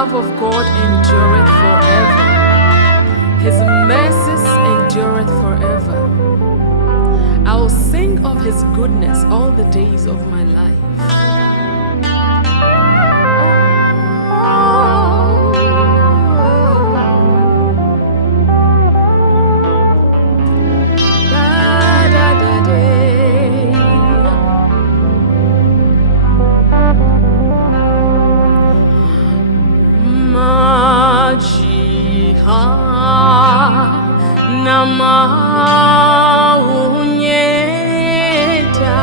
love of God endureth forever. His mercies endureth forever. I will sing of His goodness all the days of my life. Namaunyeta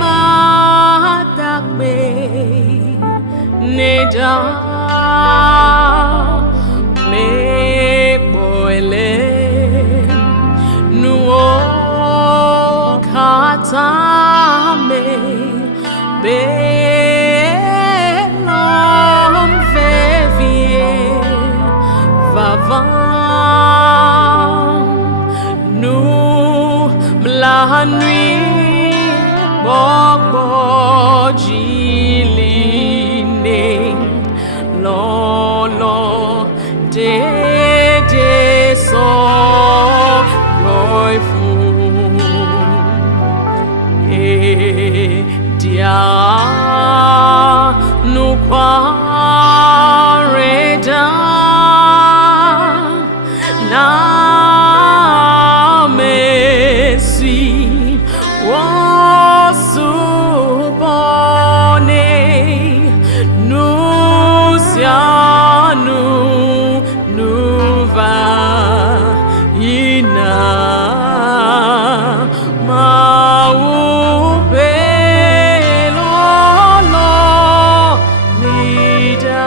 matakbe neda me boile nuo katame be nu mlahanwi bobo jiline lo de so joyful dia nu kwareda na mesi wasubone nusianu nuva ina maupelolo nida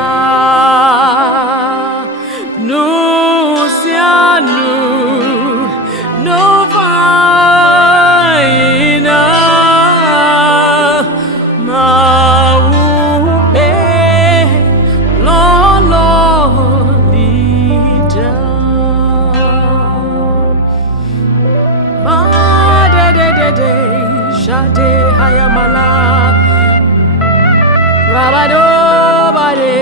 nusianu Shade hayamala rabado bade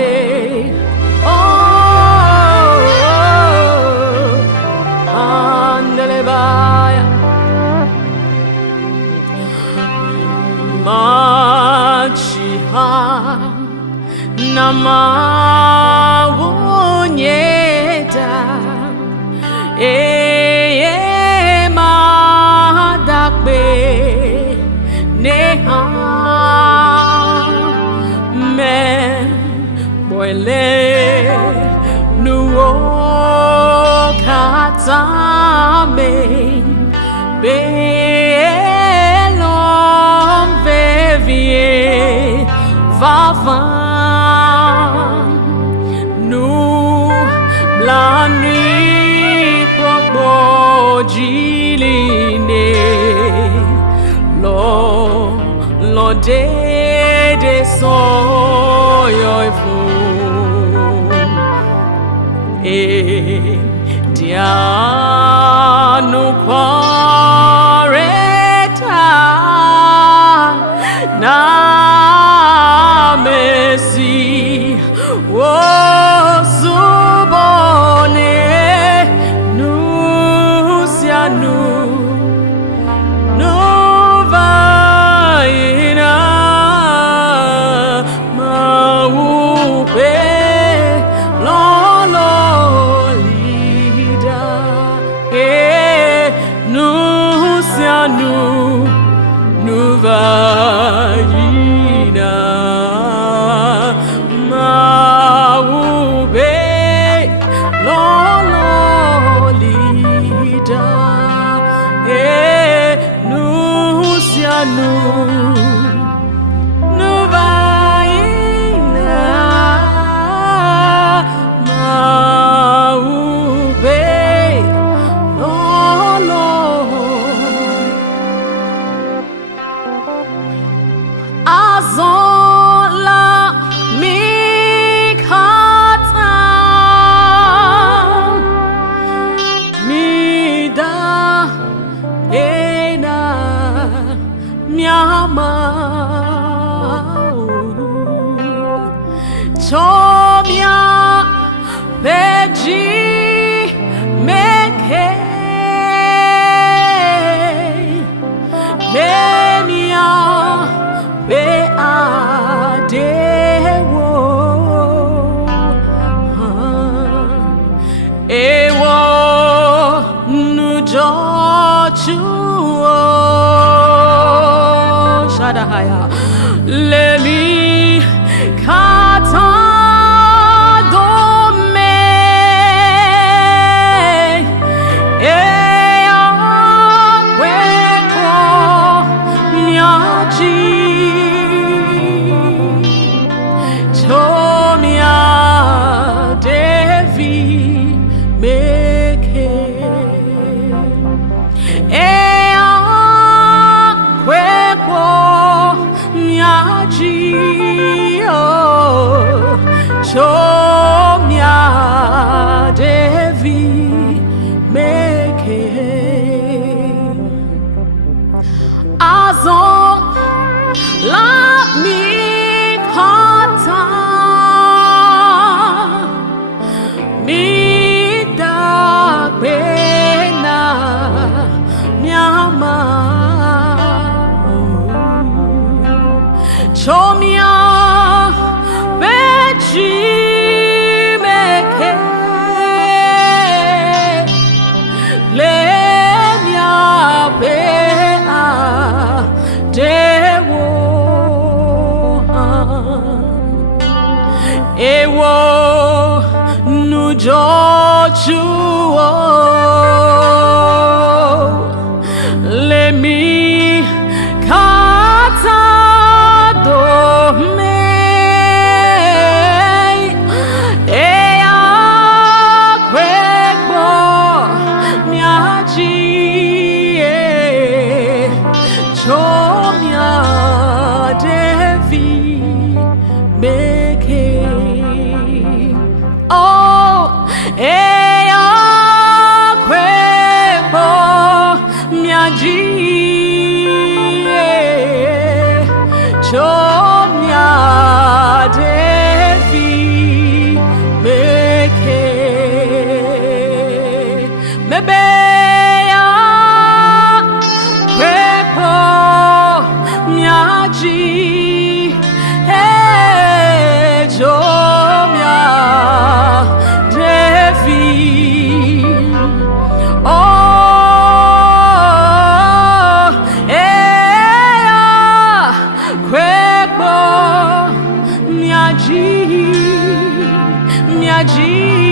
andelebaya machiha namaunyeta madakbe neha me boile nuo katame belom vevie vavan nu blanui bobo jiline lo de so joyful dia nu kwareta na mesi wasubone nusianu nuvaina maube lololida nusianu nuvaina maube azola mikata mida ena chuo Shadahaya let me kata dome ea kweko nyaji Tomia Devi Meke Ea Kwekwo Nyaji Tomia Devi Meke Azon La Mi Kata Mida Bena Nyama Chomia Beji Meke Lemia Bea Dewo Ewo Nujochuo let me kata dome ea kwekbo nyaji chomya devi meke oh ea kwekbo nyaji chomya devi meke mebeya kwekbo nyaji chomya devi Miaji